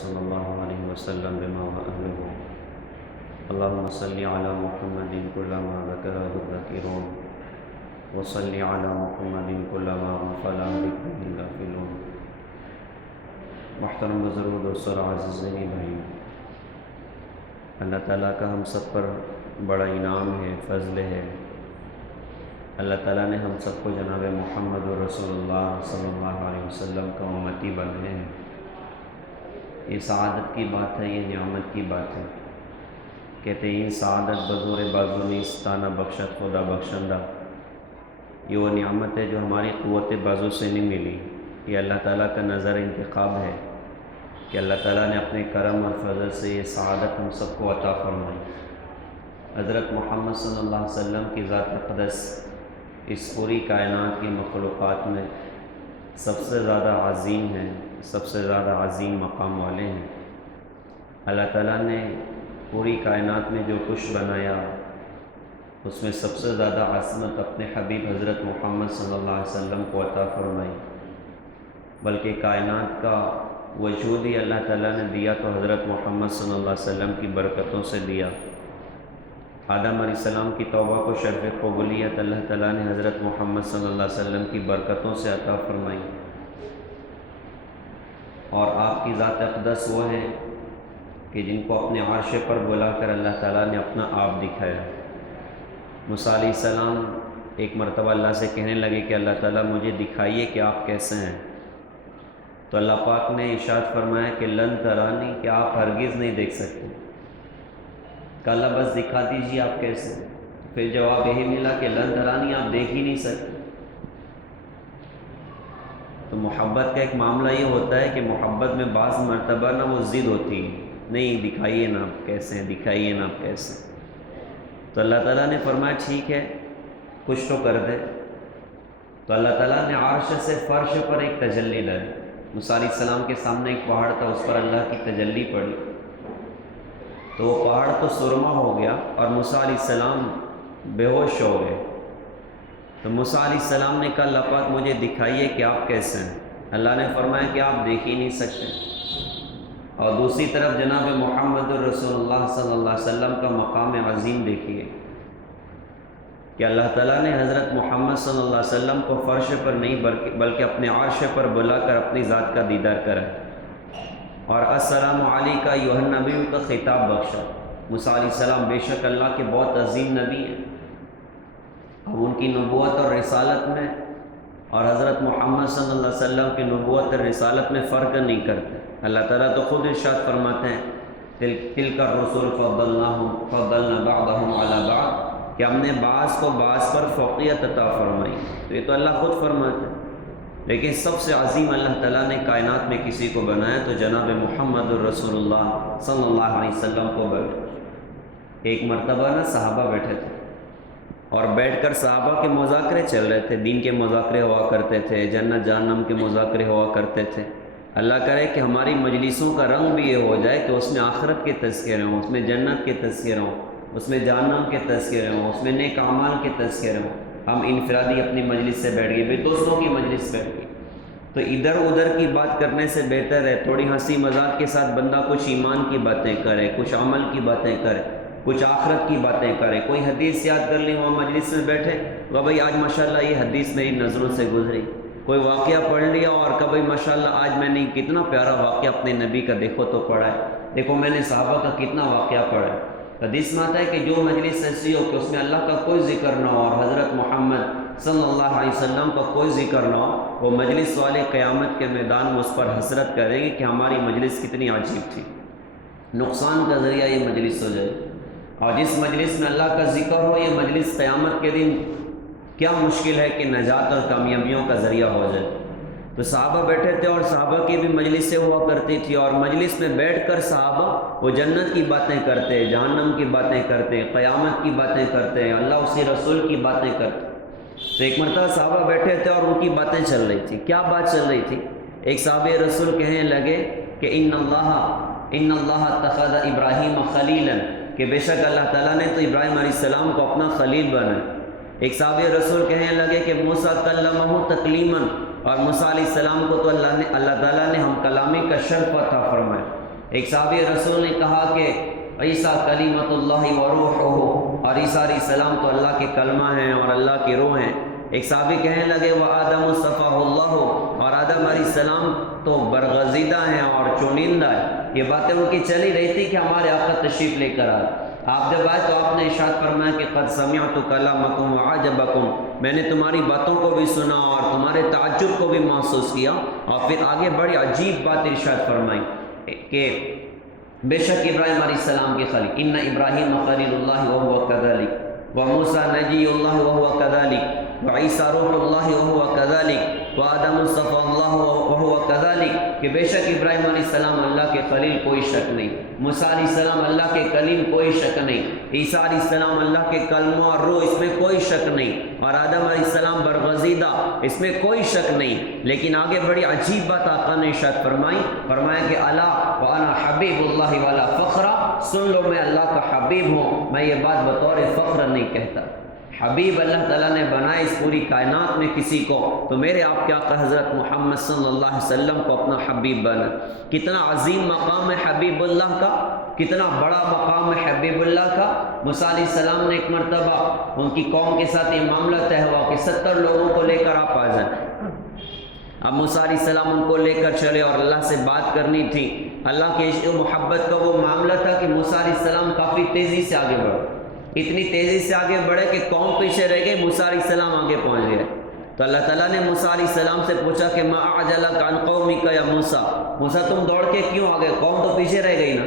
صلی اللہ علیہ وسلم بما هو أهله اللهم صل على محمد كلما ذكره الذاكرون وصل على محمد كلما غفل عن ذكره الغافلون۔ محترم بزرگ دوستوں اور عزیزین بھائی، اللہ تعالیٰ کا ہم سب پر بڑا انعام ہے، فضل ہے۔ اللہ تعالیٰ نے ہم سب کو جناب محمد رسول اللہ صلی اللہ علیہ وسلم کا امتی بنائے ہیں۔ یہ سعادت کی بات ہے، یہ نعمت کی بات ہے۔ کہتے ہیں این سعادت بزور بازو نیستانہ بخشت خدا بخشندہ۔ یہ وہ نعمت ہے جو ہماری قوت بازو سے نہیں ملی، یہ اللہ تعالیٰ کا نظر انتخاب ہے کہ اللہ تعالیٰ نے اپنے کرم اور فضل سے یہ سعادت ہم سب کو عطا فرمائی۔ حضرت محمد صلی اللہ علیہ وسلم کی ذات اقدس اس پوری کائنات کی مخلوقات میں سب سے زیادہ عظیم ہیں، سب سے زیادہ عظیم مقام والے ہیں۔ اللہ تعالیٰ نے پوری کائنات میں جو کچھ بنایا اس میں سب سے زیادہ عظمت اپنے حبیب حضرت محمد صلی اللہ علیہ وسلم کو عطا فرمائی، بلکہ کائنات کا وجود ہی اللہ تعالیٰ نے دیا تو حضرت محمد صلی اللہ علیہ وسلم کی برکتوں سے دیا۔ آدم علیہ السلام کی توبہ کو شرف قبولیت اللہ تعالیٰ نے حضرت محمد صلی اللہ علیہ وسلم کی برکتوں سے عطا فرمائی، اور آپ کی ذات اقدس وہ ہے کہ جن کو اپنے عرش پر بلا کر اللہ تعالیٰ نے اپنا آپ دکھایا۔ موسیٰ علیہ السلام ایک مرتبہ اللہ سے کہنے لگے کہ اللہ تعالیٰ مجھے دکھائیے کہ آپ کیسے ہیں، تو اللہ پاک نے ارشاد فرمایا کہ لن ترانی، کہ آپ ہرگز نہیں دیکھ سکتے۔ کہ اللہ بس دکھا دیجیے آپ کیسے ہیں۔ پھر جواب یہی ملا کہ لن ترانی، آپ دیکھ ہی نہیں سکتے۔ تو محبت کا ایک معاملہ یہ ہوتا ہے کہ محبت میں بعض مرتبہ نہ وہ ضد ہوتی ہے، نہیں دکھائیے نا آپ کیسے ہیں، دکھائیے نا آپ کیسے ہیں۔ تو اللہ تعالیٰ نے فرمایا ٹھیک ہے کچھ تو کر دے۔ تو اللہ تعالیٰ نے عرش سے فرش پر ایک تجلی لائی۔ موسیٰ علیہ السلام کے سامنے ایک پہاڑ تھا، اس پر اللہ کی تجلی پڑی تو وہ پہاڑ تو سرما ہو گیا اور موسیٰ علیہ السلام بے ہوش ہو گئے۔ تو موسیٰ علیہ السلام نے کہا اللہ پاک مجھے دکھائیے کہ آپ کیسے ہیں۔ اللہ نے فرمایا کہ آپ دیکھ ہی نہیں سکتے۔ اور دوسری طرف جناب محمد رسول اللہ صلی اللہ علیہ وسلم کا مقام عظیم دیکھیے کہ اللہ تعالیٰ نے حضرت محمد صلی اللہ علیہ وسلم کو فرش پر نہیں بلکہ اپنے عرش پر بلا کر اپنی ذات کا دیدار کرا، اور السلام علیکہ ایھا النبی کا خطاب بخشا۔ موسیٰ علیہ السلام بے شک اللہ کے بہت عظیم نبی ہیں، اب ان کی نبوت اور رسالت میں اور حضرت محمد صلی اللہ علیہ وسلم کی نبوت اور رسالت میں فرق نہیں کرتے۔ اللہ تعالیٰ تو خود ارشاد فرماتے ہیں تلک الرسل فضلنا بعضهم علی بعض، کہ ہم نے بعض کو بعض پر فوقیت عطا فرمائی۔ تو یہ تو اللہ خود فرماتے ہیں، لیکن سب سے عظیم اللہ تعالیٰ نے کائنات میں کسی کو بنایا تو جناب محمد رسول اللہ صلی اللہ علیہ وسلم کو بنایا۔ ایک مرتبہ نا صحابہ بیٹھے تھے اور بیٹھ کر صحابہ کے مذاکرے چل رہے تھے، دین کے مذاکرے ہوا کرتے تھے، جنت جہنم کے مذاکرے ہوا کرتے تھے۔ اللہ کرے کہ ہماری مجلسوں کا رنگ بھی یہ ہو جائے کہ اس میں آخرت کے تذکرے ہوں، اس میں جنت کے تذکرے ہوں، اس میں جہنم کے تذکرے ہوں، اس میں نیک اعمال کے تذکرے ہوں۔ ہم انفرادی اپنی مجلس سے بیٹھ گئے، بے دوستوں کی مجلس بیٹھ گئے، تو ادھر ادھر کی بات کرنے سے بہتر ہے تھوڑی ہنسی مذاق کے ساتھ بندہ کچھ ایمان کی باتیں کرے، کچھ عمل کی باتیں کرے، کچھ آخرت کی باتیں کرے۔ کوئی حدیث یاد کر لی وہاں مجلس میں بیٹھے، وہ بھائی آج ماشاءاللہ یہ حدیث میری نظروں سے گزری، کوئی واقعہ پڑھ لیا اور کہا بھائی ماشاءاللہ آج میں نے کتنا پیارا واقعہ اپنے نبی کا دیکھو تو پڑھا ہے، دیکھو میں نے صحابہ کا کتنا واقعہ پڑھا ہے۔ حدیث میں آتا ہے کہ جو مجلس ایسی ہو کہ اس میں اللہ کا کوئی ذکر نہ ہو اور حضرت محمد صلی اللہ علیہ وسلم کا کوئی ذکر نہ ہو، وہ مجلس والے قیامت کے میدان میں اس پر حسرت کریں گے کہ ہماری مجلس کتنی عجیب تھی، نقصان کا ذریعہ یہ مجلس ہو جائے۔ اور جس مجلس میں اللہ کا ذکر ہو یہ مجلس قیامت کے دن کیا مشکل ہے کہ نجات اور کامیابیوں کا ذریعہ ہو جائے۔ تو صحابہ بیٹھے تھے اور صحابہ کی بھی مجلسیں ہوا کرتی تھی، اور مجلس میں بیٹھ کر صحابہ وہ جنت کی باتیں کرتے، جہنم کی باتیں کرتے، قیامت کی باتیں کرتے، اللہ اس کے رسول کی باتیں کرتے۔ تو ایک مرتبہ صحابہ بیٹھے تھے اور ان کی باتیں چل رہی تھی۔ کیا بات چل رہی تھی؟ ایک صحابی رسول کہنے لگے کہ ان اللہ اتخذ ابراہیم خلیلا، کہ بے شک اللہ تعالیٰ نے تو ابراہیم علیہ السلام کو اپنا خلیل بنایا۔ ایک صحابی رسول کہنے لگے کہ موسیٰ کلمہ تکلیما، اور موسیٰ علیہ السلام کو تو اللہ تعالیٰ نے ہم کلامی کا شرف عطا فرمایا۔ ایک صحابی رسول نے کہا کہ عیسیٰ کلیمۃ اللہ و روحہ، اور عیسیٰ علیہ السلام تو اللہ کے کلمہ ہیں اور اللہ کی روح ہیں۔ ایک صحابی کہنے لگے وہ آدم صفہ اللہ، اور آدم علیہ السلام تو برگزیدہ ہیں اور چنندہ ہے۔ یہ باتیں ان کی چلی رہی تھی کہ ہمارے آقا تشریف لے کر آئے۔ آپ جب آئے تو آپ نے ارشاد فرمایا کہ قد سمعت کلامکم وعجبکم، میں نے تمہاری باتوں کو بھی سنا اور تمہارے تعجب کو بھی محسوس کیا۔ اور پھر آگے بڑی عجیب بات ارشاد فرمائی کہ بے شک ابراہیم علیہ السلام کے خلیل، ان ابراہیم خلیل اللہ وهو كذلك وموسیٰ نجی اللہ وهو كذلك وعیسیٰ روح اللہ وهو كذلك وآدم صفى اللہ وهو كذلك، کہ بے شک ابراہیم علیہ السلام اللہ کے خلیل کوئی شک نہیں، موسیٰ علیہ السلام اللہ کے کلیم کوئی شک نہیں، عیسیٰ علیہ السلام اللہ کے کلمہ اور روح اس میں کوئی شک نہیں، اور آدم علیہ السلام برگزیدہ اس میں کوئی شک نہیں۔ لیکن آگے بڑی عجیب بات آقا نے ارشاد فرمایا کہ الا وانا حبیب اللہ والا فخرا، سن لو میں اللہ کا حبیب ہوں، میں یہ بات بطور فخر نہیں کہتا۔ حبیب اللہ تعالیٰ نے بنائے اس پوری کائنات میں کسی کو، تو میرے آپ کے آقا حضرت محمد صلی اللہ علیہ وسلم کو اپنا حبیب بنا۔ کتنا عظیم مقام ہے حبیب اللہ کا، کتنا بڑا مقام ہے حبیب اللہ کا۔ موسیٰ علیہ السلام نے ایک مرتبہ ان کی قوم کے ساتھ یہ معاملہ طے ہوا کہ 70 لوگوں کو لے کر آپ آ جائیں۔ اب موسیٰ علیہ السلام ان کو لے کر چلے اور اللہ سے بات کرنی تھی۔ اللہ کے عشق و محبت کا وہ معاملہ تھا کہ موسیٰ علیہ السلام کافی تیزی سے آگے بڑھے، اتنی تیزی سے آگے بڑھے کہ قوم پیچھے رہ گئے، موسیٰ علیہ السلام آگے پہنچ گئے۔ تو اللہ تعالیٰ نے موسیٰ علیہ السلام سے پوچھا کہ ما اعجلک عن قومک یا موسیٰ، موسیٰ تم دوڑ کے کیوں آگے، قوم تو پیچھے رہ گئی نا۔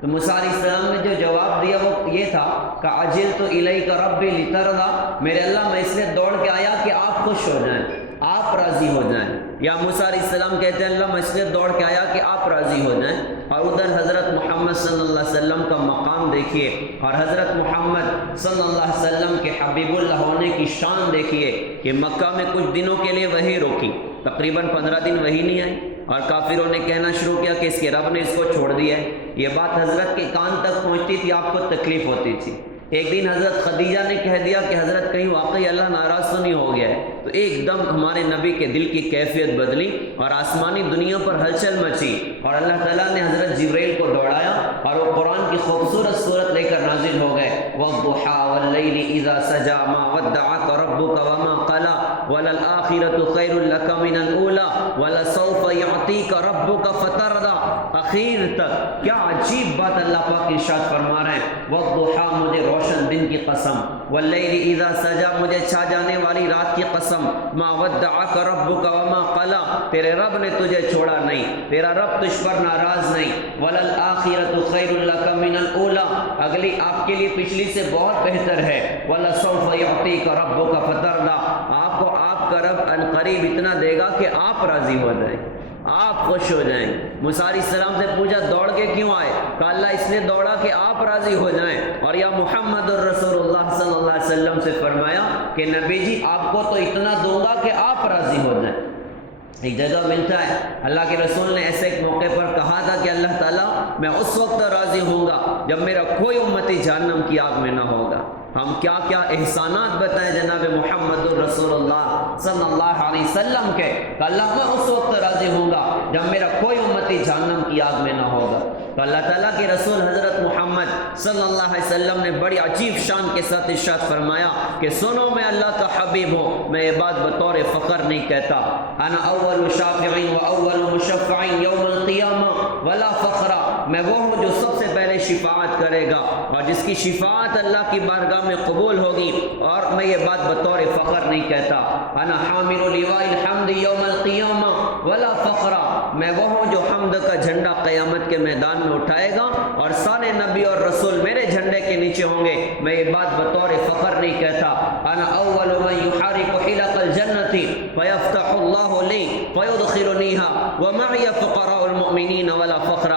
تو موسیٰ علیہ السلام نے جو جواب دیا وہ یہ تھا کہ عجلت الیک ربی لترضی، میرے اللہ میں اس لیے دوڑ کے آیا کہ آپ خوش ہو جائیں، آپ راضی ہو جائیں۔ یا موسیٰ علیہ السلام کہتے ہیں اللہ میں اس لیے دوڑ کے آیا کہ آپ راضی ہو جائیں۔ اور ادھر حضرت محمد صلی اللہ علیہ وسلم کا مقام دیکھیے، اور حضرت محمد صلی اللہ علیہ وسلم کے حبیب اللہ ہونے کی شان دیکھیے کہ مکہ میں کچھ دنوں کے لیے وحی روکی، تقریباً 15 دن وحی نہیں آئی، اور کافروں نے کہنا شروع کیا کہ اس کے رب نے اس کو چھوڑ دیا ہے۔ یہ بات حضرت کے کان تک پہنچتی تھی، آپ کو تکلیف ہوتی تھی۔ ایک دن حضرت خدیجہ نے کہہ دیا کہ حضرت کہیں واقعی اللہ ناراض تو نہیں ہو گیا ہے، تو ایک دم ہمارے نبی کے دل کی کیفیت بدلی اور آسمانی دنیا پر ہلچل مچی، اور اللہ تعالیٰ نے حضرت جبرائیل کو دوڑایا اور وہ قرآن کی خوبصورت صورت لے کر نازل ہو گئے، وَالضُّحَىٰ وَاللَّيْلِ إِذَا سَجَىٰ مَا وَدَّعَكَ رَبُّكَ وَمَا قَلَىٰ وَلَلْآخِرَةُ خَيْرٌ لَكَ مِنَ الْأُولَىٰ وَلَسَوْفَ يُعْطِيكَ رَبُّكَ فَتَرْضَىٰ۔ آخر تک کیا عجیب بات اللہ پاک ارشاد فرما رہے ہیں، وَالضُّحَىٰ مجھے روشن دن کی قسم، وَاللَّيْلِ إِذَا سَجَىٰ مجھے چھا جانے والی رات کی قسم، مَا وَدَّعَكَ رَبُّكَ وَمَا قَلَىٰ تیرے رب نے تجھے چھوڑا نہیں، تیرا رب تجھ پر ناراض نہیں، وَلَلْآخِرَةُ خَيْرٌ لَكَ مِنَ الْأُولَىٰ اگلی آپ کے لیے پچھلی سے بہت بہتر ہے، وَلَسَوْفَ يُعْطِيكَ رَبُّكَ فَتَرْضَىٰ آپ کو آپ کا رب عنقریب اتنا دے گا کہ آپ راضی ہو جائیں، آپ خوش ہو جائیں۔ موسیٰ علیہ السلام سے پوچھا دوڑ کے کیوں آئے، کہا اللہ اس لیے دوڑا کہ آپ راضی ہو جائیں۔ اور یا محمد الرسول اللہ صلی اللہ علیہ وسلم سے فرمایا کہ نبی جی آپ کو تو اتنا دوں گا کہ آپ راضی ہو جائیں۔ ایک جگہ ملتا ہے اللہ کے رسول نے ایسے ایک موقع پر کہا تھا کہ اللہ تعالیٰ میں اس وقت راضی ہوں گا جب میرا کوئی امتی جہنم کی آگ میں نہ ہوگا۔ ہم کیا کیا احسانات بتائیں جناب محمد الرسول اللہ صلی اللہ علیہ وسلم کے، کہ اللہ میں اس وقت راضی ہوں گا جب میرا کوئی امتی جہنم کی آگ میں نہ ہوگا۔ تو اللہ تعالیٰ کے رسول حضرت محمد صلی اللہ علیہ وسلم نے بڑی عجیب شان کے ساتھ ارشاد فرمایا کہ سنو میں اللہ کا حبیب ہوں، میں یہ بات بطور فخر نہیں کہتا، انا اول شافع و اول مشفع یوم القیامہ ولا فخر، میں وہ ہوں جو سب سے پہلے شفاعت کرے گا اور جس کی شفاعت اللہ کی بارگاہ میں قبول ہوگی، اور میں یہ بات بطور فخر نہیں کہتا، انا حامل لواء الحمد یوم القیامہ ولا فخر، میں وہ ہوں جو حمد کا جھنڈا قیامت کے میدان میں اٹھائے گا اور سارے نبی اور رسول میرے جھنڈے کے نیچے ہوں گے، میں یہ بات بطور فخر نہیں کہتا، انا اول من يحرك حلق الجنة فيفتح الله لي فيدخلنيها ومعي فقراء المؤمنين ولا فخر،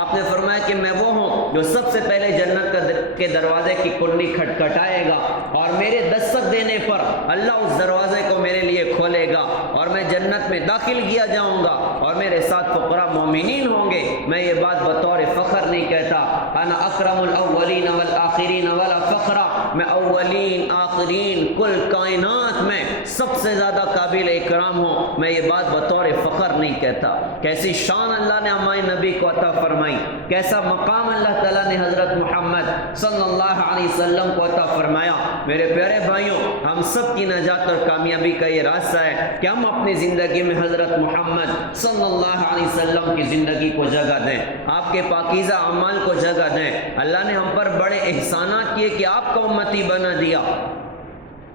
آپ نے فرمایا کہ میں وہ ہوں جو سب سے پہلے جنت کے دروازے کی کنڈی کھٹکھٹائے گا اور میرے دستک دینے پر اللہ اس دروازے کو میرے لیے کھولے گا اور میں جنت میں داخل کیا جاؤں گا اور میرے ساتھ فقراء مومنین ہوں گے، میں یہ بات بطور فخر نہیں کہتا، انا اکرم الاولین والآخرین ولا فخر، میں اولین آخرین کل کائنات میں سب سے زیادہ قابل اکرام ہوں، میں یہ بات بطور فخر نہیں کہتا۔ کیسی شان اللہ تعالیٰ نے ہمارے نبی کو عطا فرمائی، کیسا مقام اللہ تعالیٰ نے حضرت محمد صلی اللہ علیہ وسلم کو عطا فرمایا۔ میرے پیارے بھائیوں، ہم سب کی نجات اور کامیابی کا یہ راستہ ہے کہ ہم اپنی زندگی میں حضرت محمد صلی اللہ علیہ وسلم کی زندگی کو جگہ دیں، آپ کے پاکیزہ اعمال کو جگہ دیں۔ اللہ نے ہم پر بڑے احسانات کیے کہ آپ کا امتی بنا دیا،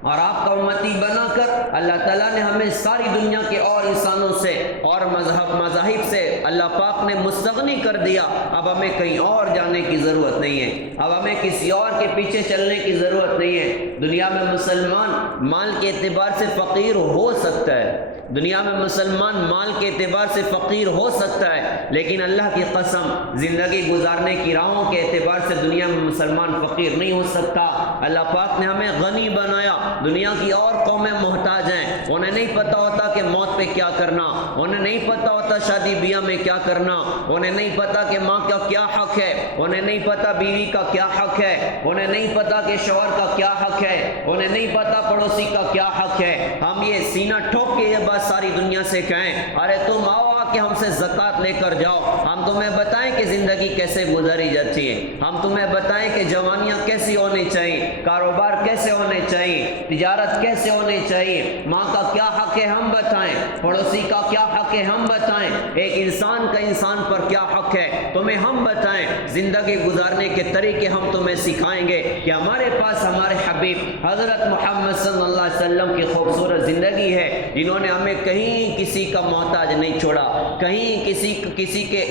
اور آپ کا امتی بنا کر اللہ تعالیٰ نے ہمیں ساری دنیا کے اور انسانوں سے اور مذاہب سے اللہ پاک نے مستغنی کر دیا۔ اب ہمیں کہیں اور جانے کی ضرورت نہیں ہے، اب ہمیں کسی اور کے پیچھے چلنے کی ضرورت نہیں ہے۔ دنیا میں مسلمان مال کے اعتبار سے فقیر ہو سکتا ہے، دنیا میں مسلمان مال کے اعتبار سے فقیر ہو سکتا ہے، لیکن اللہ کی قسم زندگی گزارنے کی راہوں کے اعتبار سے دنیا میں مسلمان فقیر نہیں ہو سکتا۔ اللہ پاک نے ہمیں غنی بنایا۔ دنیا کی اور قومیں محتاج ہیں، انہیں نہیں پتہ ہوتا کہ موت پہ کیا کرنا، انہیں نہیں پتہ ہوتا شادی بیاہ میں کیا کرنا، انہیں نہیں پتہ کہ ماں کا کیا حق ہے، انہیں نہیں پتہ بیوی کا کیا حق ہے، انہیں نہیں پتہ کہ شوہر کا کیا حق ہے، انہیں نہیں پتہ پڑوسی کا کیا حق ہے۔ ہم یہ سینہ ٹھوک کے یہ بات ساری دنیا سے کہیں، ارے تم آؤ کہ ہم سے زکوٰۃ لے کر جاؤ، ہم تمہیں بتائیں کہ زندگی کیسے گزاری جاتی ہے، ہم تمہیں بتائیں کہ جوانیاں کیسی ہونی چاہیے، کاروبار کیسے ہونے چاہیے، تجارت کیسے ہونی چاہیے، ماں کا کیا حق ہے ہم بتائیں، پڑوسی کا کیا حق ہے ہم بتائیں، ایک انسان کا انسان پر کیا حق ہے تمہیں ہم بتائیں۔ زندگی گزارنے کے طریقے ہم تمہیں سکھائیں گے کہ ہمارے پاس ہمارے حبیب حضرت محمد صلی اللہ علیہ وسلم کی خوبصورت زندگی ہے، جنہوں نے ہمیں کہیں کسی کا محتاج نہیں چھوڑا، کہیں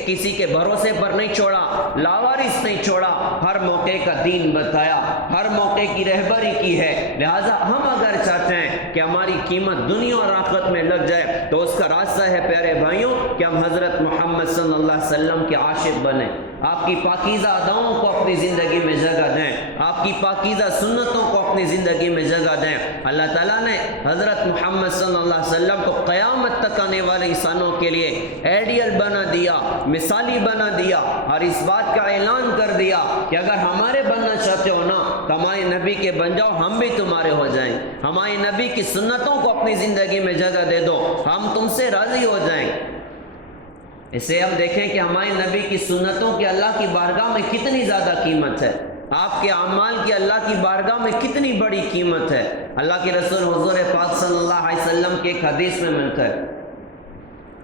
کسی کے بھروسے پر نہیں چھوڑا، لاوارث نہیں چھوڑا، ہر موقع کا دین بتایا، ہر موقع کی رہبری کی ہے۔ لہٰذا ہم اگر چاہتے ہیں کہ ہماری قیمت دنیا اور آخرت میں لگ جائے تو اس کا راستہ ہے پیارے بھائیوں کہ ہم حضرت محمد صلی اللہ علیہ وسلم کے عاشق بنیں، آپ کی پاکیزہ اداؤں کو اپنی زندگی میں جگہ دیں، آپ کی پاکیزہ سنتوں کو اپنی زندگی میں جگہ دیں۔ اللہ تعالیٰ نے حضرت محمد صلی اللہ علیہ وسلم کو قیامت تک آنے والے انسانوں کے لیے آئیڈیل بنا دیا، مثالی بنا دیا، اور اس بات کا اعلان کر دیا کہ اگر ہمارے بننا چاہتے ہو نا تو ہمارے نبی کے بن جاؤ، ہم بھی تمہارے ہو جائیں، ہمارے نبی کی سنتوں کو اپنی زندگی میں جگہ دے دو، ہم تم سے راضی ہو جائیں۔ اسے ہم دیکھیں کہ ہمارے نبی کی سنتوں کی اللہ کی بارگاہ میں کتنی زیادہ قیمت ہے، آپ کے اعمال کی اللہ کی بارگاہ میں کتنی بڑی قیمت ہے۔ اللہ کے رسول حضور پاک صلی اللہ علیہ وسلم کے ایک حدیث میں ملتا ہے،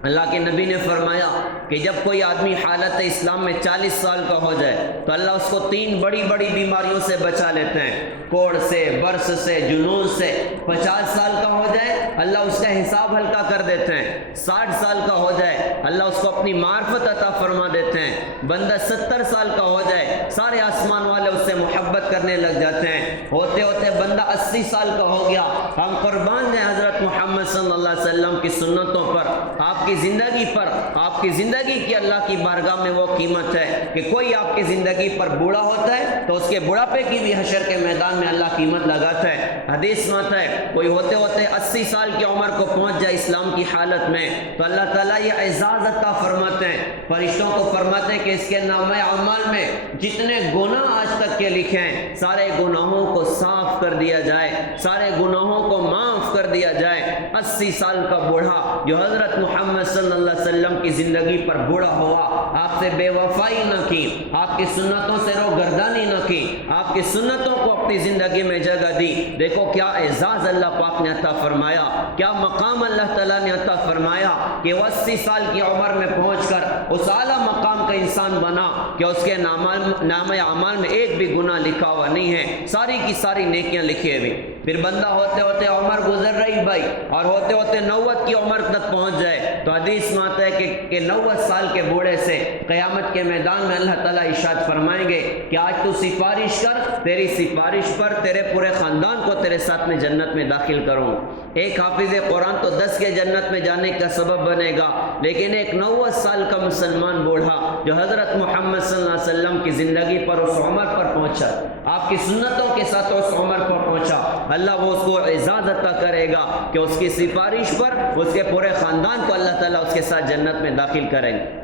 اللہ کے نبی نے فرمایا کہ جب کوئی آدمی حالت اسلام میں 40 سال کا ہو جائے تو اللہ اس کو 3 بڑی بڑی بیماریوں سے بچا لیتے ہیں، کوڑ سے، برس سے، جنون سے۔ 50 سال کا ہو جائے اللہ اس کا حساب ہلکا کر دیتے ہیں، 60 سال کا ہو جائے اللہ اس کو اپنی معرفت عطا فرما دیتے ہیں، بندہ 70 سال کا ہو جائے سارے آسمان والے اس سے محبت کرنے لگ جاتے ہیں، ہوتے ہوتے بندہ 80 سال کا ہو گیا۔ ہم قربان ہیں حضرت محمد صلی اللہ علیہ وسلم کی سنتوں پر، آپ کی زندگی پر، آپ کی زندگی کی اللہ کی بارگاہ میں وہ قیمت ہے کہ کوئی آپ کی زندگی پر بوڑھا ہوتا ہے تو اس کے بڑھاپے کی بھی حشر کے میدان میں اللہ قیمت لگاتا ہے۔ حدیث میں آتا ہے کوئی ہوتے ہوتے 80 سال کی عمر کو پہنچ جائے اسلام کی حالت میں تو اللہ تعالیٰ یہ اعزاز عطا فرماتے ہیں، فرشتوں کو فرماتے ہیں کہ اس کے نامہ اعمال میں جتنے گناہ آج تک کے لکھے ہیں سارے گناہوں کو صاف کر دیا جائے، سارے گناہوں کو معاف کر دیا جائے۔ 80 سال کا بوڑھا جو حضرت محمد صلی اللہ علیہ وسلم کی زندگی پر بوڑھا ہوا، آپ سے بے وفائی نہ کی، آپ کی سنتوں سے روگردانی نہ کی، آپ کی سنتوں کو اپنی زندگی میں جگہ دی، دیکھو کیا اعزاز اللہ پاک نے عطا فرمایا، کیا مقام اللہ تعالیٰ نے عطا فرمایا کہ وہ 80 سال کی عمر میں پہنچ کر اس اعلیٰ مقام کا انسان بنا کہ اس کے نامہ اعمال میں ایک بھی گناہ لکھا ہوا نہیں ہے، ساری کی ساری نیکیاں لکھی ہوئی۔ پھر بندہ ہوتے ہوتے عمر گزر رہی بھائی اور ہوتے ہوتے 90 کی عمر تک پہنچ جائے تو حدیث میں آتا ہے کہ 90 سال کے بوڑھے سے قیامت کے میدان میں اللہ تعالیٰ ارشاد فرمائیں گے کہ آج تو سفارش کر، تیری سفارش پر تیرے پورے خاندان کو تیرے ساتھ میں جنت میں داخل کروں۔ ایک حافظ قرآن تو 10 کے جنت میں جانے کا سبب بنے گا، لیکن ایک 90 سال کا مسلمان بوڑھا جو حضرت محمد صلی اللہ علیہ وسلم کی زندگی پر اس عمر پر پہنچا، آپ کی سنتوں کے ساتھ اس عمر پر پہنچا، اللہ وہ اس کو اعزاز عطا کرے گا کہ اس کی سفارش پر اس کے پورے خاندان کو اللہ تعالیٰ اس کے ساتھ جنت میں داخل کریں گے۔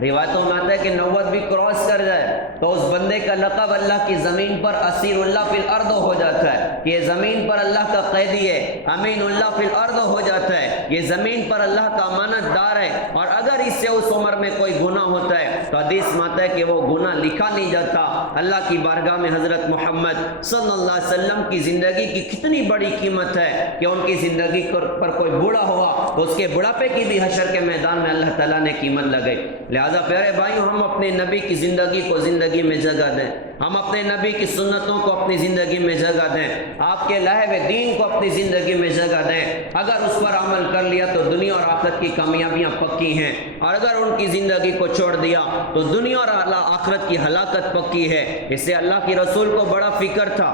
روایتوں میں آتا ہے کہ 90 بھی کراس کر جائے تو اس بندے کا لقب اللہ کی زمین پر اسیر اللہ فی الارض ہو جاتا ہے، کہ یہ زمین پر اللہ کا قیدی ہے، امین اللہ فی الارض ہو جاتا ہے، یہ زمین پر اللہ کا امانت دار ہے، اور اگر اس سے اس عمر میں کوئی گناہ ہوتا ہے تو حدیث میں آتا ہے کہ وہ گناہ لکھا نہیں جاتا۔ اللہ کی بارگاہ میں حضرت محمد صلی اللہ علیہ وسلم کی زندگی کی کتنی بڑی قیمت ہے کہ ان کی زندگی پر کوئی بوڑھا ہوا تو اس کے بڑھاپے کی بھی حشر کے میدان میں اللہ تعالیٰ نے قیمت لگائی۔ لہذا پیارے بھائیوں، ہم اپنے نبی کی زندگی کو زندگی میں جگہ دیں، ہم اپنے نبی کی سنتوں کو اپنی زندگی میں جگہ دیں، آپ کے لائے ہوئے دین کو اپنی زندگی میں جگہ دیں۔ اگر اس پر عمل کر لیا تو دنیا اور آخرت کی کامیابیاں پکی ہیں، اور اگر ان کی زندگی کو چھوڑ دیا تو دنیا اور آخرت کی ہلاکت پکی ہے۔ اس سے اللہ کے رسول کو بڑا فکر تھا۔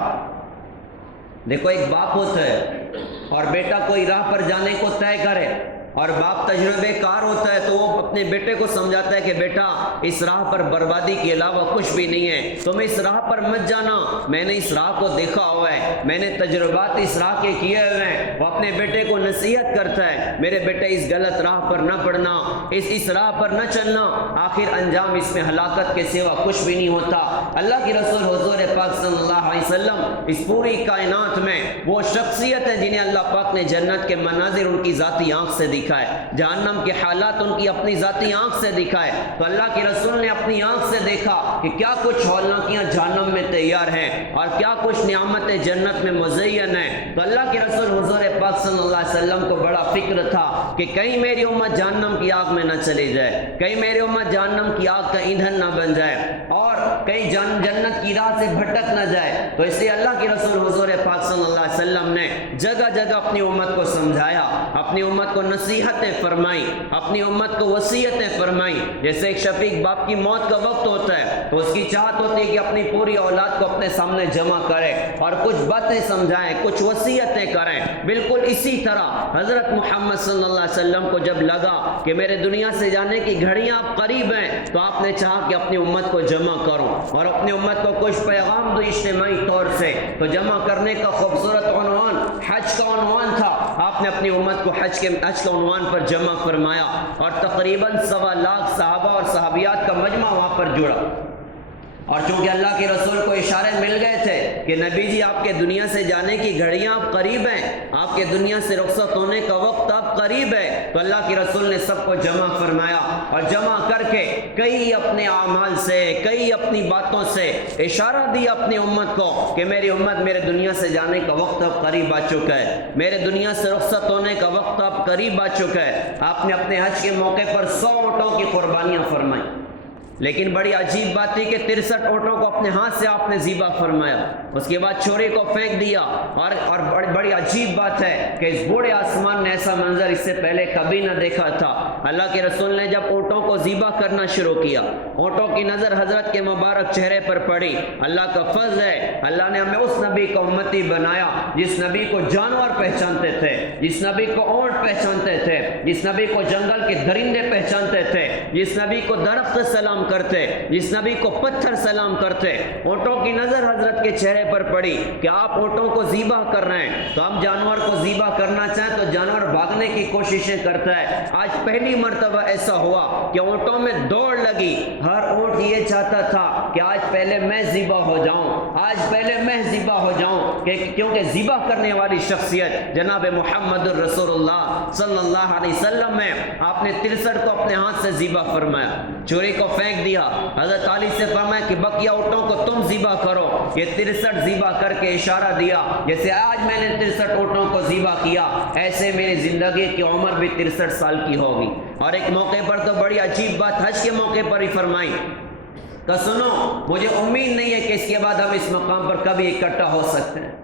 دیکھو، ایک باپ ہوتا ہے اور بیٹا کوئی راہ پر جانے کو طے کرے، اور باپ تجربے کار ہوتا ہے تو وہ اپنے بیٹے کو سمجھاتا ہے کہ بیٹا اس راہ پر بربادی کے علاوہ کچھ بھی نہیں ہے، تم اس راہ پر مت جانا، میں نے اس راہ کو دیکھا ہوا ہے، میں نے تجربات اس راہ کے کیے ہوئے ہیں۔ وہ اپنے بیٹے کو نصیحت کرتا ہے، میرے بیٹے اس غلط راہ پر نہ پڑنا، اس راہ پر نہ چلنا، آخر انجام اس میں ہلاکت کے سوا کچھ بھی نہیں ہوتا۔ اللہ کی رسول حضور پاک صلی اللہ علیہ وسلم اس پوری کائنات میں وہ شخصیت ہے جنہیں اللہ پاک نے جنت کے مناظر ان کی ذاتی آنکھ سے دکھائے، جہنم کے حالات ان کی اپنی ذاتی آنکھ سے دکھائے۔ تو اللہ کے رسول نے اپنی آنکھ سے دیکھا کہ کیا کچھ ہولناکیاں جہنم میں تیار ہیں اور کیا کچھ نعمتیں جنت میں مزین ہیں۔ تو اللہ کے رسول حضور پاک صلی اللہ علیہ وسلم کو بڑا فکر تھا کہ کہیں میری امت جہنم کی آگ میں نہ چلی جائے، کہیں میری امت جہنم کی آگ کا ایندھن نہ بن جائے، اور کہیں جنت کی راہ سے بھٹک نہ جائے۔ تو اس لیے اللہ کے رسول حضور پاک صلی اللہ علیہ وسلم نے جگہ جگہ اپنی امت کو سمجھایا، اپنی امت کو نصیحتیں فرمائی، اپنی امت کو وصیتیں فرمائی۔ جیسے ایک شفیق باپ کی موت کا وقت ہوتا ہے تو اس کی چاہت ہوتی ہے کہ اپنی پوری اولاد کو اپنے سامنے جمع کرے اور کچھ باتیں سمجھائیں، کچھ وصیتیں کریں۔ بالکل اسی طرح حضرت محمد صلی اللہ علیہ وسلم کو جب لگا کہ میرے دنیا سے جانے کی گھڑیاں اب قریب ہیں تو آپ نے چاہا کہ اپنی امت کو جمع کروں اور اپنی امت کو کچھ پیغام دو اجتماعی طور سے۔ تو جمع کرنے کا خوبصورت عنوان حج کا عنوان تھا۔ آپ نے اپنی امت کو حج کا عنوان پر جمع فرمایا، اور تقریباً 1.25 لاکھ صحابہ اور صحابیات کا مجمع وہاں پر جڑا۔ اور چونکہ اللہ کے رسول کو اشارے مل گئے تھے کہ نبی جی آپ کے دنیا سے جانے کی گھڑیاں اب قریب ہیں، آپ کے دنیا سے رخصت ہونے کا وقت اب قریب ہے، تو اللہ کے رسول نے سب کو جمع فرمایا، اور جمع کر کے کئی اپنے اعمال سے، کئی اپنی باتوں سے اشارہ دیا اپنی امت کو کہ میری امت میرے دنیا سے جانے کا وقت اب قریب آ چکا ہے، میرے دنیا سے رخصت ہونے کا وقت اب قریب آ چکا ہے۔ آپ نے اپنے حج کے موقع پر 100 اونٹوں کی قربانیاں فرمائیں، لیکن بڑی عجیب بات تھی کہ 63 اونٹوں کو اپنے ہاتھ سے آپ نے ذبح فرمایا، اس کے بعد چھوڑے کو پھینک دیا، اور بڑی عجیب بات ہے کہ اس بوڑھے آسمان نے ایسا منظر اس سے پہلے کبھی نہ دیکھا تھا۔ اللہ کے رسول نے جب اونٹوں کو ذبح کرنا شروع کیا، اونٹوں کی نظر حضرت کے مبارک چہرے پر پڑی۔ اللہ کا فضل ہے، اللہ نے ہمیں اس نبی کو امتی بنایا جس نبی کو جانور پہچانتے تھے، جس نبی کو اونٹ پہچانتے تھے، جس نبی کو جنگل کے درندے پہچانتے تھے، جس نبی کو درخت سلام کرتے، جس نبی کو پتھر سلام کرتے۔ اونٹوں کی نظر حضرت کے چہرے پر پڑی کہ آپ اونٹوں کو ذبح کر رہے ہیں، تو ہم جانور کو ذبح کرنا چاہیں تو جانور بھاگنے کی کوششیں کرتا ہے۔ آج پہلی مرتبہ ایسا ہوا کہ اونٹوں میں دوڑ لگی، ہر اونٹ یہ چاہتا تھا کہ آج پہلے میں ذبح ہو جاؤں، آج پہلے میں ذبح ہو جاؤں، کیونکہ ذبح کرنے والی شخصیت جناب محمد الرسول اللہ صلی اللہ علیہ وسلم میں آپ نے 63 کو اپنے ہاتھ سے ذبح فرمایا، چوری کو پھینک دیا۔ حضرت علی سے فرمایا کہ بقیہ اونٹوں کو تم ذبح کرو، یہ 63 ذبح کر کے اشارہ دیا جیسے آج میں نے 63 اونٹوں کو ذبح کیا، ایسے میری زندگی کی عمر بھی 63 سال کی ہوگی۔ اور ایک موقع پر تو بڑی عجیب بات حج کے موقع پر ہی فرمائی کہ سنو، مجھے امید نہیں ہے کہ اس کے بعد ہم اس مقام پر کبھی اکٹھا ہو سکتے ہیں۔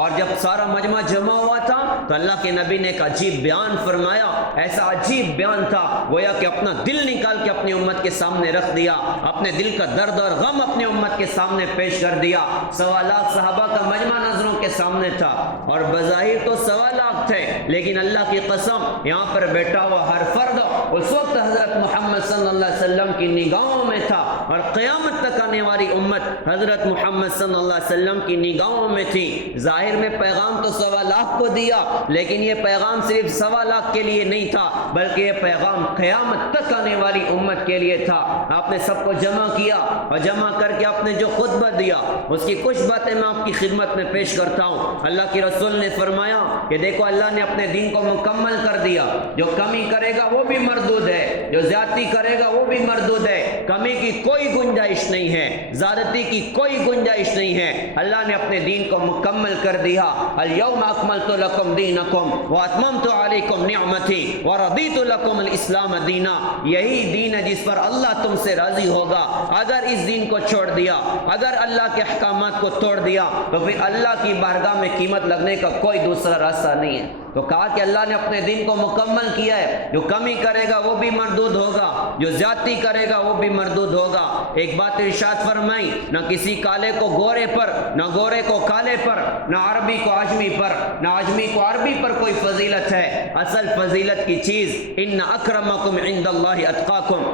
اور جب سارا مجمع جمع ہوا تھا تو اللہ کے نبی نے ایک عجیب بیان فرمایا، ایسا عجیب بیان تھا گویا کہ اپنا دل نکال کے اپنی امت کے سامنے رکھ دیا، اپنے دل کا درد اور غم اپنی امت کے سامنے پیش کر دیا۔ 1.25 لاکھ صحابہ کا مجمع نظروں کے سامنے تھا، اور بظاہر تو 1.25 لاکھ تھے، لیکن اللہ کی قسم یہاں پر بیٹھا ہوا ہر فرد اس وقت حضرت محمد صلی اللہ علیہ وسلم کی نگاہوں میں تھا، اور قیامت تک آنے والی امت حضرت محمد صلی اللہ علیہ وسلم کی نگاہوں میں تھی۔ ظاہر میں پیغام تو 1.25 لاکھ کو دیا، لیکن یہ پیغام صرف 1.25 لاکھ کے لیے نہیں تھا، بلکہ یہ پیغام قیامت تک آنے والی امت کے لیے تھا۔ آپ نے سب کو جمع کیا، اور جمع کر کے آپ نے جو خطبہ دیا اس کی کچھ باتیں میں آپ کی خدمت میں پیش پیش کرتا ہوں۔ اللہ کے رسول نے فرمایا کہ دیکھو اللہ نے اپنے دین کو مکمل کر دیا، جو کمی کرے گا وہ بھی مردود ہے، جو زیادتی کرے گا وہ بھی مردود ہے، کمی کی کوئی گنجائش نہیں ہے، زیادتی کی کوئی گنجائش نہیں ہے۔ اللہ نے اپنے دین کو مکمل کر دیا۔ الیوم اکملت لکم دینکم واتممت علیکم نعمتی ورضیت لکم الاسلام دینا۔ یہی دین ہے جس پر اللہ تم سے راضی ہوگا۔ اگر اس دین کو چھوڑ دیا، اگر اللہ کے احکامات کو توڑ دیا، تو پھر اللہ کی بارگاہ میں قیمت لگنے کا کوئی دوسرا راستہ نہیں ہے۔ تو کہا کہ اللہ نے اپنے دین کو مکمل کیا ہے، جو کمی کرے گا وہ بھی مردود ہوگا، جو زیادتی کرے گا وہ بھی مردود ہوگا۔ ایک بات ارشاد فرمائی، نہ کسی کالے کو گورے پر، نہ گورے کو کالے پر، نہ عربی کو عجمی پر، نہ عجمی کو عربی پر کوئی فضیلت ہے۔ اصل فضیلت کی چیز ان اکرمکم عند اللہ اتقاکم،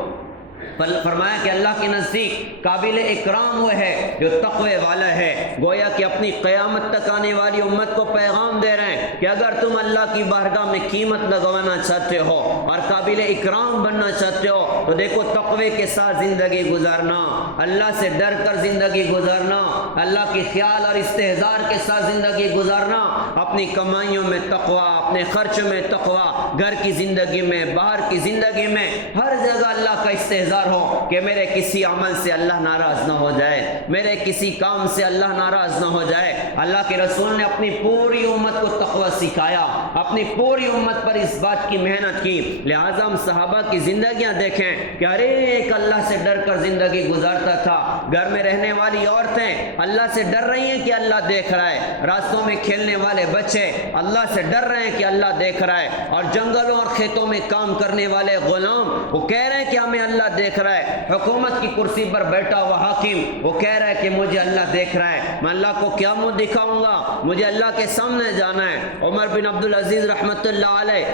فرمایا کہ اللہ کے نزدیک قابل اکرام وہ ہے جو تقوی والا ہے۔ گویا کہ اپنی قیامت تک آنے والی امت کو پیغام دے رہے ہیں کہ اگر تم اللہ کی بارگاہ میں قیمت لگوانا چاہتے ہو اور قابل اکرام بننا چاہتے ہو تو دیکھو تقوی کے ساتھ زندگی گزارنا، اللہ سے ڈر کر زندگی گزارنا، اللہ کی خیال اور استحضار کے ساتھ زندگی گزارنا، اپنی کمائیوں میں تقوی، اپنے خرچ میں تقوی، گھر کی زندگی میں، باہر کی زندگی میں، ہر جگہ اللہ کا استحضار ہو کہ میرے کسی عمل سے اللہ ناراض نہ ہو جائے، میرے کسی کام سے اللہ ناراض نہ ہو جائے۔ اللہ کے رسول نے اپنی پوری امت کو تقوی سکھایا، اپنی پوری امت پر اس بات کی محنت کی۔ لہٰذا ہم صحابہ کی زندگیاں دیکھیں کہ ہر ایک اللہ سے ڈر کر زندگی گزارتا تھا۔ گھر میں رہنے والی عورتیں اللہ سے ڈر رہی ہیں کہ اللہ دیکھ رہا ہے، راستوں میں کھیلنے والے بچے اللہ سے ڈر رہے ہیں کہ اللہ دیکھ رہا ہے، اور جنگلوں اور کھیتوں میں کام کرنے والے غلام وہ کہہ رہے ہیں کہ ہمیں اللہ دیکھ رہا ہے۔ حکومت کی کرسی پر بیٹھا ہوا حاکم وہ کہہ رہا ہے کہ مجھے اللہ دیکھ رہا ہے، میں اللہ کو کیا منہ دکھاؤں گا، مجھے اللہ کے سامنے جانا ہے۔ عمر بن عبدالعزیز رحمۃ اللہ علیہ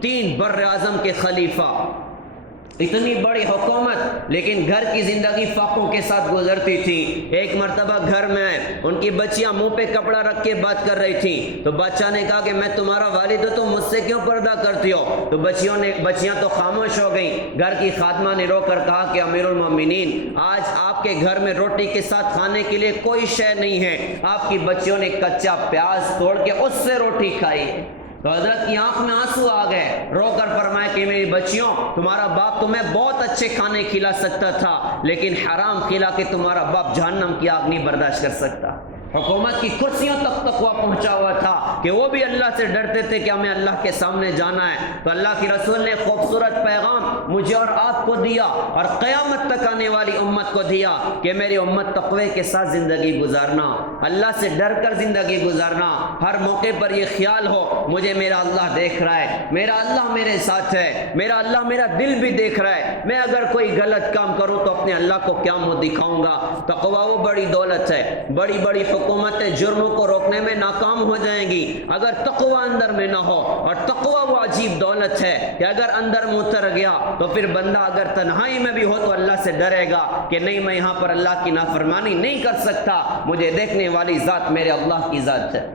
تین بر اعظم کے خلیفہ، اتنی بڑی حکومت لیکن گھر کی زندگی فاقوں کے ساتھ گزرتی تھی۔ ایک مرتبہ گھر میں ان کی بچیاں منہ پہ کپڑا رکھ کے بات کر رہی تھیں تو بادشاہ نے کہا کہ میں تمہارا والد ہوں تو مجھ سے کیوں پردہ کرتی ہو؟ تو بچیاں تو خاموش ہو گئیں۔ گھر کی خادمہ نے رو کر کہا کہ امیر المومنین آج آپ کے گھر میں روٹی کے ساتھ کھانے کے لیے کوئی شے نہیں ہے، آپ کی بچیوں نے کچا پیاز توڑ کے اس سے روٹی کھائی ہے۔ تو حضرت کی آنکھ میں آنسو آ گئے، رو کر فرمایا کہ میری بچیوں تمہارا باپ تمہیں بہت اچھے کھانے کھلا سکتا تھا لیکن حرام کھلا کے تمہارا باپ جہنم کی آگ نہیں برداشت کر سکتا۔ حکومت کی کرسیوں تک تقویٰ پہنچا ہوا تھا کہ وہ بھی اللہ سے ڈرتے تھے کہ ہمیں اللہ کے سامنے جانا ہے۔ تو اللہ کے رسول نے خوبصورت پیغام مجھے اور آپ کو دیا اور قیامت تک آنے والی امت کو دیا کہ میری امت تقوی کے ساتھ زندگی گزارنا، اللہ سے ڈر کر زندگی گزارنا، ہر موقع پر یہ خیال ہو مجھے میرا اللہ دیکھ رہا ہے، میرا اللہ میرے ساتھ ہے، میرا اللہ میرا دل بھی دیکھ رہا ہے، میں اگر کوئی غلط کام کروں تو اپنے اللہ کو کیا منہ دکھاؤں گا۔ تقویٰ وہ بڑی دولت ہے، بڑی بڑی حکومتیں جرموں کو روکنے میں ناکام ہو جائیں گی اگر تقویٰ اندر میں نہ ہو، اور تقویٰ وہ عجیب دولت ہے کہ اگر اندر میں اتر گیا تو پھر بندہ اگر تنہائی میں بھی ہو تو اللہ سے ڈرے گا کہ نہیں میں یہاں پر اللہ کی نافرمانی نہیں کر سکتا، مجھے دیکھنے والی ذات میرے اللہ کی ذات ہے۔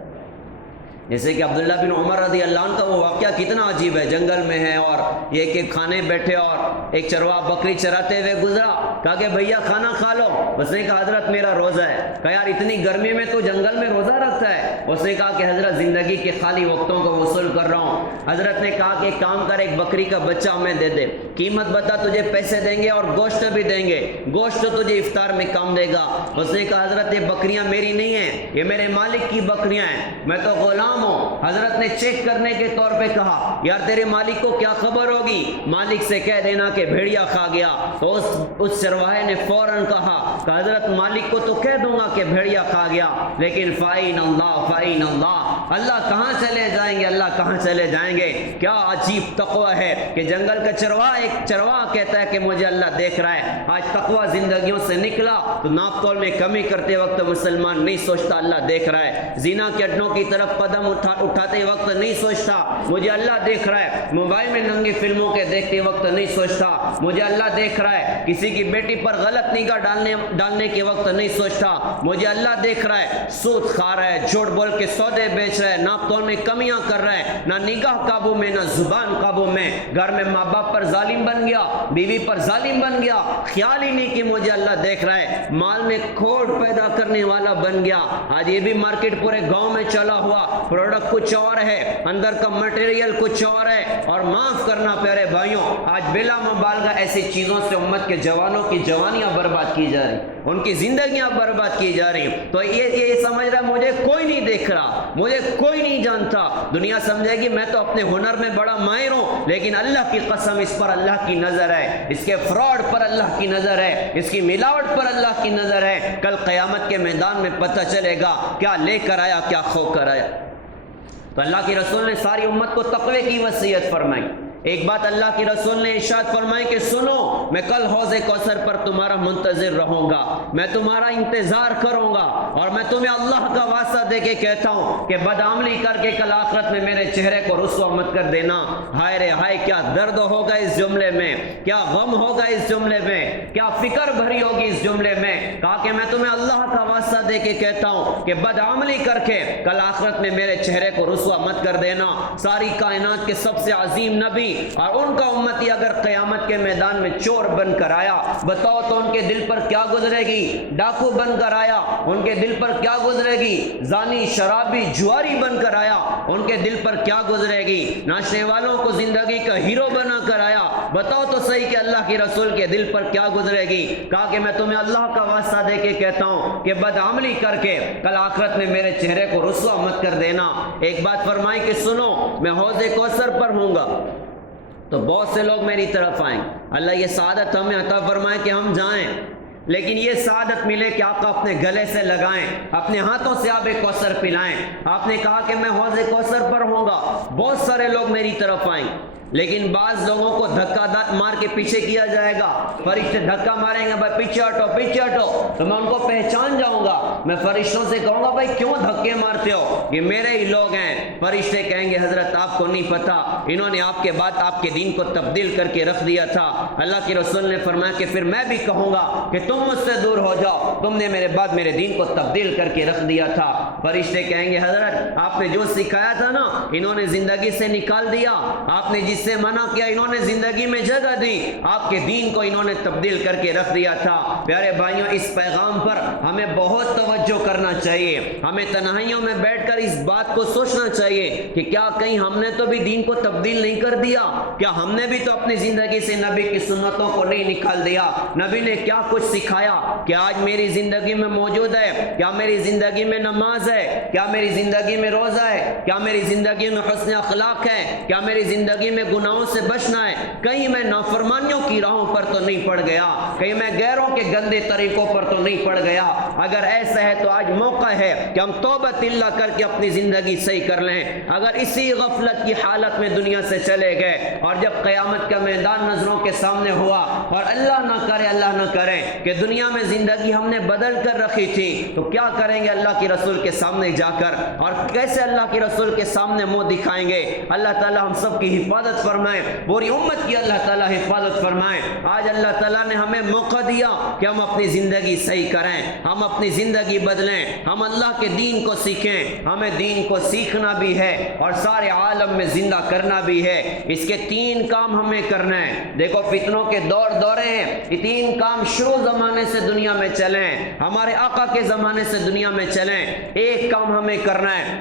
جیسے کہ عبداللہ بن عمر رضی اللہ عنہ کا وہ واقعہ کتنا عجیب ہے، جنگل میں ہے اور یہ کہ کھانے بیٹھے اور ایک چرواہ بکری چراتے ہوئے گزرا، کہا کہ بھیا کھانا کھا لو، اس نے کہا حضرت میرا روزہ ہے، کہا یار اتنی گرمی میں تو جنگل میں روزہ رکھتا ہے، اس نے کہا کہ حضرت زندگی کے خالی وقتوں کو وصول کر رہا ہوں۔ حضرت نے کہا کہ ایک کام کر، ایک بکری کا بچہ ہمیں دے دے، قیمت بتا تجھے پیسے دیں گے اور گوشت بھی دیں گے، گوشت تجھے افطار میں کام دے گا۔ اس نے کہا حضرت یہ بکریاں میری نہیں ہیں، یہ میرے مالک کی بکریاں ہیں، میں تو غلام ہوں۔ حضرت نے چیک کرنے کے طور پہ کہا یار تیرے مالک کو کیا خبر ہوگی، مالک سے کہہ دینا کہ بھیڑیا کھا گیا۔ تو اس چرواہے نے فوراً کہا کہ حضرت مالک کو تو کہہ دوں گا کہ بھیڑیا کھا گیا، لیکن فائن اللہ، اللہ کہاں چلے جائیں گے، اللہ کہاں چلے جائیں گے۔ کیا عجیب تقوی ہے کہ جنگل کا ایک چرواہ کہتا ہے کہ مجھے اللہ دیکھ رہا ہے۔ آج تقوی زندگیوں سے نکلا تو ناپ تول میں کمی کرتے وقت مسلمان نہیں سوچتا اللہ دیکھ رہا ہے، زنا کے اڈوں کی طرف قدم اٹھاتے وقت نہیں سوچتا مجھے اللہ دیکھ رہا ہے، موبائل میں ننگی فلموں کے دیکھتے وقت نہیں سوچتا مجھے اللہ دیکھ رہا ہے، کسی کی بیٹی پر غلط نگاہ ڈالنے کے وقت نہیں سوچتا مجھے اللہ دیکھ رہا ہے، سود کھا رہا ہے، جھوٹ بول کے سودے بیچ بیچ رہا ہے، ناپ تول میں کمیاں کر رہا ہے، نہ نگاہ قابو میں نہ زبان قابو میں، گھر میں ماں باپ پر ظالم بن گیا، بیوی پر ظالم بن گیا، خیال ہی نہیں کہ مجھے اللہ دیکھ رہا ہے، مال میں کھوٹ پیدا کرنے والا بن گیا۔ آج یہ بھی مارکیٹ پورے گاؤں میں چلا ہوا، پروڈکٹ کچھ اور ہے، اندر کا مٹیریل کچھ اور ہے، اور معاف کرنا پیارے بھائیوں، آج بلا مبالغہ ایسی چیزوں سے امت کے جوانوں کی جوانیاں برباد کی جا رہی، ان کی زندگیاں برباد کی جا رہی۔ تو یہ سمجھ رہا مجھے کوئی نہیں دیکھ رہا، مجھے کوئی نہیں جانتا، دنیا سمجھے گی میں تو اپنے ہنر میں بڑا ماہر ہوں، لیکن اللہ کی قسم اس پر اللہ کی نظر ہے، اس کے فراڈ پر اللہ کی نظر ہے، اس کی ملاوٹ پر اللہ کی نظر ہے۔ کل قیامت کے میدان میں پتہ چلے گا کیا لے کر آیا، کیا کھو کر آیا۔ تو اللہ کی رسول نے ساری امت کو تقوی کی وصیت فرمائی۔ ایک بات اللہ کی رسول نے ارشاد فرمائی کہ سنو، میں کل حوض کوثر پر تمہارا منتظر رہوں گا، میں تمہارا انتظار کروں گا، اور میں تمہیں اللہ کا واسطہ دے کے کہتا ہوں کہ بدعملی کر کے کل آخرت میں میرے چہرے کو رسوا مت کر دینا۔ ہائے رے ہائے، کیا درد ہوگا اس جملے میں، کیا غم ہوگا اس جملے میں، کیا فکر بھری ہوگی اس جملے میں۔ کہا کہ میں تمہیں اللہ کا واسطہ دے کے کہتا ہوں کہ بدعملی کر کے کل آخرت میں میرے چہرے کو رسوا مت کر دینا۔ ساری کائنات کے سب سے عظیم نبی اور ان کا امتی اگر قیامت کے میدان میں چور بن کر آیا، بتاؤ تو ان کے دل پر کیا گزرے گی؟ ڈاکو بن کر آیا، ان کے دل پر کیا گزرے گی؟ زانی، شرابی، جواری بن کر آیا، ان کے دل پر کیا گزرے گی؟ ناچنے والوں کو زندگی کا ہیرو بنا کر آیا، بتاؤ تو صحیح کہ اللہ کے رسول کے دل پر کیا گزرے گی؟ کہا کہ میں تمہیں اللہ کا واسطہ دے کے کہتا ہوں کہ بدعملی کر کے کل آخرت میں میرے چہرے کو رسوا مت کر دینا۔ ایک بات فرمائی کہ سنو، میں حوض کوثر پر ہوں گا تو بہت سے لوگ میری طرف آئیں، اللہ یہ سعادت ہمیں عطا فرمائے کہ ہم جائیں، لیکن یہ سعادت ملے کہ آپ اپنے گلے سے لگائیں، اپنے ہاتھوں سے آب کوثر پلائیں۔ آپ نے کہا کہ میں حوض کوثر پر ہوں گا، بہت سارے لوگ میری طرف آئیں، لیکن بعض لوگوں کو دھکا مار کے پیچھے کیا جائے گا، فرشتے دھکا ماریں گے، بھائی پیچھے ہٹو پیچھے ہٹو، تو میں ان کو پہچان جاؤں گا، میں فرشتوں سے کہوں گا بھائی کیوں دھکے مارتے ہو، یہ میرے ہی لوگ ہیں۔ فرشتے کہیں گے حضرت آپ کو نہیں پتا، انہوں نے آپ کے بعد آپ کے دین کو تبدیل کر کے رکھ دیا تھا۔ اللہ کے رسول نے فرمایا کہ پھر میں بھی کہوں گا کہ تم مجھ سے دور ہو جاؤ، تم نے میرے بعد میرے دین کو تبدیل کر کے رکھ دیا تھا۔ فرشتے کہیں گے حضرت آپ نے جو سکھایا تھا نا انہوں نے زندگی سے نکال دیا، آپ نے جس سے منع کیا انہوں نے زندگی میں جگہ دی، آپ کے دین کو انہوں نے تبدیل کر کے رکھ دیا تھا۔ پیارے بھائیوں، اس پیغام پر ہمیں بہت توجہ کرنا چاہیے، ہمیں تنہائیوں میں بیٹھ کر اس بات کو سوچنا چاہیے کہ کیا کہیں ہم نے تو بھی دین کو تبدیل نہیں کر دیا، کیا ہم نے بھی تو اپنی زندگی سے نبی کی سنتوں کو نہیں نکال دیا، نبی نے کیا کچھ سکھایا کیا آج میری زندگی میں موجود ہے؟ کیا میری زندگی میں نماز ہے؟ کیا میری زندگی میں روزہ ہے؟ کیا میری زندگی میں حسن اخلاق ہے؟ کیا میری زندگی میں گناہوں سے بچنا ہے؟ کہیں میں نافرمانیوں کی راہوں پر تو نہیں پڑ گیا، کہیں میں غیروں کے گندے طریقوں پر تو نہیں پڑ گیا؟ اگر ایسا ہے تو آج موقع ہے کہ ہم توبہ اللہ کر کے اپنی زندگی صحیح کر لیں۔ اگر اسی غفلت کی حالت میں دنیا سے چلے گئے اور جب قیامت کا میدان نظروں کے سامنے ہوا اور اللہ نہ کرے کہ دنیا میں زندگی ہم نے بدل کر رکھی تھی، تو کیا کریں گے اللہ کے رسول کے سامنے جا کر، اور کیسے اللہ کے رسول کے سامنے منہ دکھائیں گے؟ اللہ تعالی ہم سب کی حفاظت فرمائے، پوری امت کی اللہ تعالی حفاظت فرمائے۔ آج اللہ تعالیٰ نے ہمیں موقع دیا کہ ہم اپنی زندگی صحیح کریں، ہم اپنی زندگی بدلیں، ہم اللہ کے دین کو سیکھیں۔ ہمیں دین کو سیکھنا بھی ہے اور سارے عالم میں زندہ کرنا بھی ہے۔ اس کے 3 کام ہمیں کرنا ہے۔ دیکھو فتنوں کے دورے ہیں، یہ 3 کام شروع زمانے سے دنیا میں چلیں، ہمارے آقا کے زمانے سے دنیا میں چلیں۔ ایک کام ہمیں کرنا ہے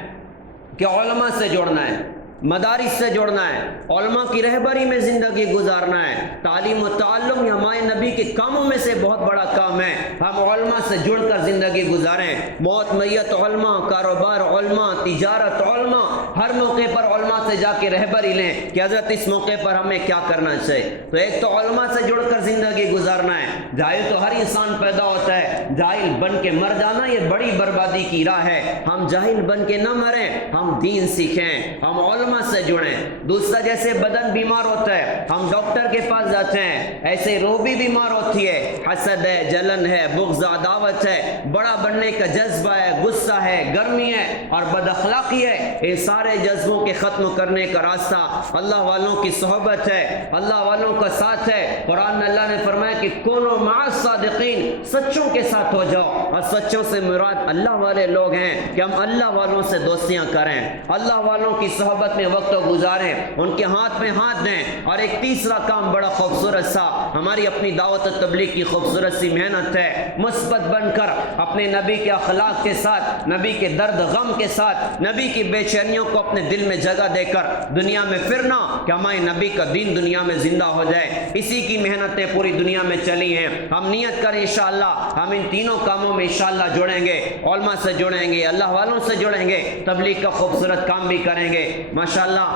کہ علماء سے جوڑنا ہے، مدارس سے جوڑنا ہے، علماء کی رہبری میں زندگی گزارنا ہے۔ تعلیم و تعلم یہ ہمارے نبی کے کاموں میں سے بہت بڑا کام ہے، ہم علماء سے جڑ کر زندگی گزاریں۔ موت میت علماء، کاروبار علماء، تجارت علماء، ہر موقع پر علماء سے جا کے رہبری لیں کہ حضرت اس موقع پر ہمیں کیا کرنا چاہیے۔ تو ایک تو علماء سے جڑ کر زندگی گزارنا ہے۔ جاہل تو ہر انسان پیدا ہوتا ہے، جاہل بن کے مر جانا یہ بڑی بربادی کی راہ ہے۔ ہم جاہل بن کے نہ مریں، ہم دین سیکھیں، ہم علماء سے جڑیں۔ دوسرا، جیسے بدن بیمار ہوتا ہے ہم ڈاکٹر کے پاس جاتے ہیں، ایسے روح بھی بیمار ہوتی ہے، حسد ہے، جلن ہے، بغض، عداوت ہے، بڑا بننے کا جذبہ ہے، غصہ ہے، گرمی ہے اور بد اخلاقی ہے۔ ان سارے جذبوں کے ختم کرنے کا راستہ اللہ والوں کی صحبت ہے، اللہ والوں کا ساتھ ہے۔ قرآن میں اللہ نے فرمایا کہ کونوا مع الصادقین، سچوں کے ساتھ ساتھ ہو جاؤ، اور سچوں سے مراد اللہ والے لوگ ہیں کہ ہم اللہ والوں سے دوستیاں کریں، اللہ والوں کی صحبت میں وقت گزاریں، ان کے ہاتھ میں ہاتھ دیں۔ اور ایک تیسرا کام بڑا خوبصورت سا، ہماری اپنی دعوت و تبلیغ کی خوبصورت سی محنت ہے، مثبت بن کر اپنے نبی کے اخلاق کے ساتھ، نبی کے درد غم کے ساتھ، نبی کی بے چینیوں کو اپنے دل میں جگہ دے کر دنیا میں پھرنا کہ ہمارے نبی کا دین دنیا میں زندہ ہو جائے۔ اسی کی محنتیں پوری دنیا میں چلی ہیں۔ ہم نیت کریں انشاءاللہ ہم ان تینوں کاموں میں انشاءاللہ جڑیں گے، علماء سے جڑیں گے، اللہ والوں سے جڑیں گے، تبلیغ کا خوبصورت کام بھی کریں گے۔ ماشاءاللہ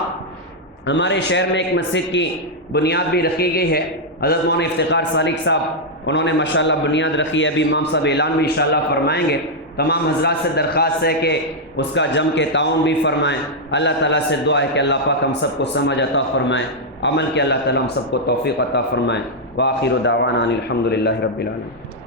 ہمارے شہر میں ایک مسجد کی بنیاد بھی رکھی گئی ہے، حضرت مولانا افتخار سالک صاحب انہوں نے ماشاءاللہ بنیاد رکھی ہے، ابھی امام صاحب اعلان بھی انشاءاللہ فرمائیں گے۔ تمام حضرات سے درخواست ہے کہ اس کا جم کے تعاون بھی فرمائیں۔ اللہ تعالیٰ سے دعا ہے کہ اللہ پاک ہم سب کو سمجھ عطا فرمائیں، عمل کے اللہ تعالیٰ ہم سب کو توفیق عطا فرمائیں۔ وآخر دعوانا ان الحمد للہ رب العالمین۔